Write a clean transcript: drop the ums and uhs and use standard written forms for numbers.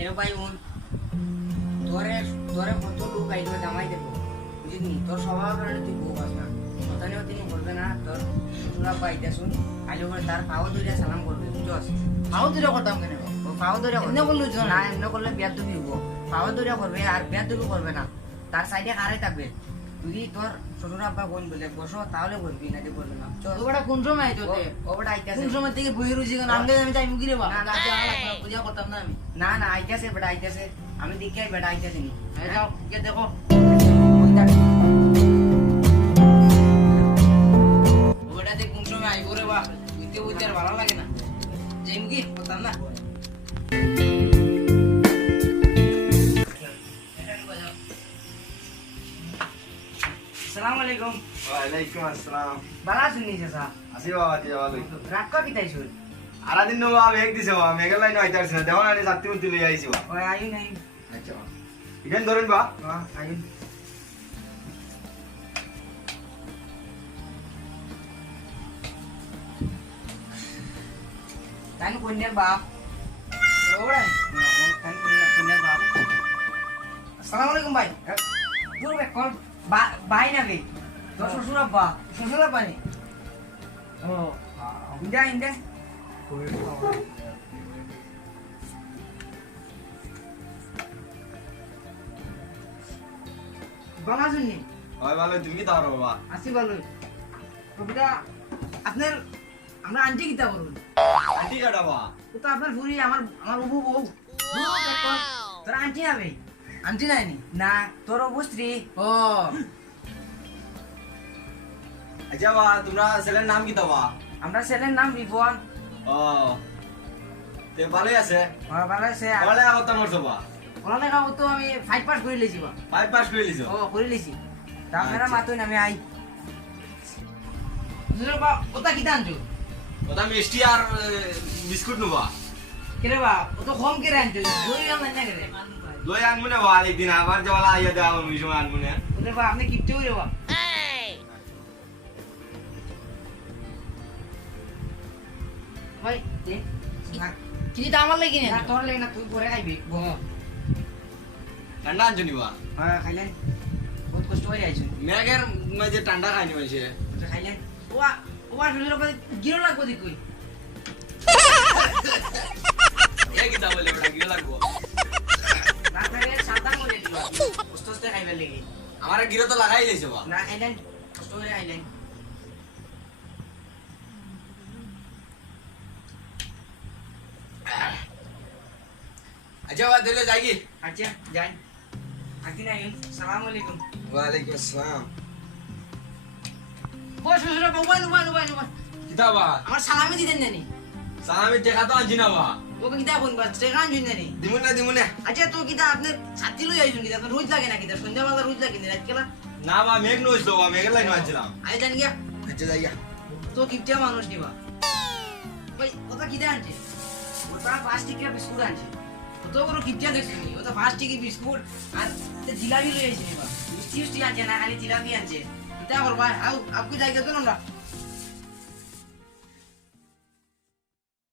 এর ভাই তোরে তোরে কত লোক আইলো জামাই দেবো বুঝিনি তোর স্বভাব কারণে তুই বউ পাস না কথানেও তিনি করবে না তোর শ্বশুরা পাইতে শুন আইলো করে তার পাও ধরে সালাম করবে বুঝছস হাও দূরে করতাম কেন ও পাও ধরে এমনি করলে হইতো না। না এমনি করলে বিয়ার দুবি হবো পাও ধরে করবে আর বিয়ার দুবি করবে না তার সাইডে কারে থাকবে যদি তোর শ্বশুর আব্বা বোন বলে বসো তাহলে বলবি না যে বলবে না তো বড় কোন সময় আইতো তে ওটা আইতাছে কোন সময় থেকে বই রুজি কেন আমগে আমি যাই মুগি রে বা না, না, পূজা করতাম না আমি না না আইতাছে বেটা আইতাছে আমি দেখি বেটা আইতাছে নি এই যাও গিয়ে দেখো ওটা দেখ কোন সময় আইবো রে বা বুঝতে বুঝতে আর ভালো লাগে না যাই মুগি করতাম না আসসালামু আলাইকুম ওয়ালাইকুম আসসালাম বালা শুনিছে সা আসি বাবা দিয়া ভালোই রাখ কি তাইছো আরা দিন বাবা মেঘ দিছে বাবা মেঘের লাইন আইতার ছিল দেওয়া আনি সাত্তি মুতি লই আইছি বাবা ওই আইন আইন আচ্ছা বাবা ইখান ধরেন বা আইন তাই কন্যার বাপ ওড়াই তাই কন্যার বাপ আসসালামু আলাইকুম ভাই দূর বে কোন ভাই না বে তোর শ্বশুর আব্বা শ্বশুর পানি ও ইন্দা ইন্দা বাবা শুননি ওই ভালো তুমি কি তাও বাবা আসি ভালো কবিতা আপনার আমরা আন্টি কিতা বলুন আন্টি কাটা বাবা তো তো আপনার ফুরি আমার আমার উবু বউ তোর আন্টি হবে আন্টি নাইনি না তোর অবু স্ত্রী ও আচ্ছা বাবা তোমরা ছেলের নাম কি বাবা আমরা ছেলের নাম রিপন ও তে ভালোই আছে ভালো আছে বলে কত করছো বাবা পড়ালেখা তো আমি 5 পাস করে লেছি বা 5 পাস করে লিছো ও করে লেছি তা আপনারা আচ্ছা। মাতই আমি আই শ্বশুর বা ওটা কিতা আনছো ওটা মিষ্টি আর বিস্কুট নবা কেরে বা ও তো কম কেরে আনছো দই আম না কেরে দই আনবো না বাবা একদিন আবার জলা আইয়া দেওয়া ওই সময় আনবো না ওরে বা আপনি কিপটে হইরে বা ভাই দে না কি তা আমার লাগি না না তোর লাগে না তুই পরে খাইবি ঠান্ডা আনছো নিবা হ্যাঁ খাইলেন বহুত কষ্ট হয়ে আইছো মেঘের মাঝে ঠান্ডা খাইনি হয়েছে খাইলেন ওয়া ওয়া শ্বশুর বা গিরো লাগবো দি কই এ কি তা বলে বেটা কি লাগবো না খাইলে সাদা করে দিবা কষ্ট কষ্ট খাইবে লাগি আমার গিরো তো লাগাই লাইছে বা না খাইলেন কষ্ট করে খাইলেন আচ্ছা বাবা দিলে যাই কি আচ্ছা যাই আকি নাই সালাম আলাইকুম ওয়ালাইকুম আসসালাম ও শ্বশুর বা ওয়ান ওয়ান ওয়ান ওয়ান কিতা বা আমার সালামি দিতেন জানি সালামি টেকা তো আনছি না বা ওকে কিতা কোন বা ট্রেগান জুন জানি দিমুনে আচ্ছা তো কিতা আপনি ছাতি লই আইছুন কিতা আপনার রোজ লাগে না কিতা সন্ধ্যাবেলা রোজ লাগে না রাত কেলা না বা মেঘ নইছিল বা মেঘের লাইন আনছিলাম আই জান গিয়া আচ্ছা যাই গা তো কিপটা মানুষ নিবা ভাই ওটা কিতা আনছে ওটা 5 টিকা বিস্কুট আনছি কত বড় কিপটা দেখছিনি ওটা 5 টিকি বিস্কুট আর তে জিলাপি লই আইছি নিবা মিষ্টি মিষ্টি আনছে না খালি জিলাপি আনছে কিতা করবা আউ আপনি জায়গা তো না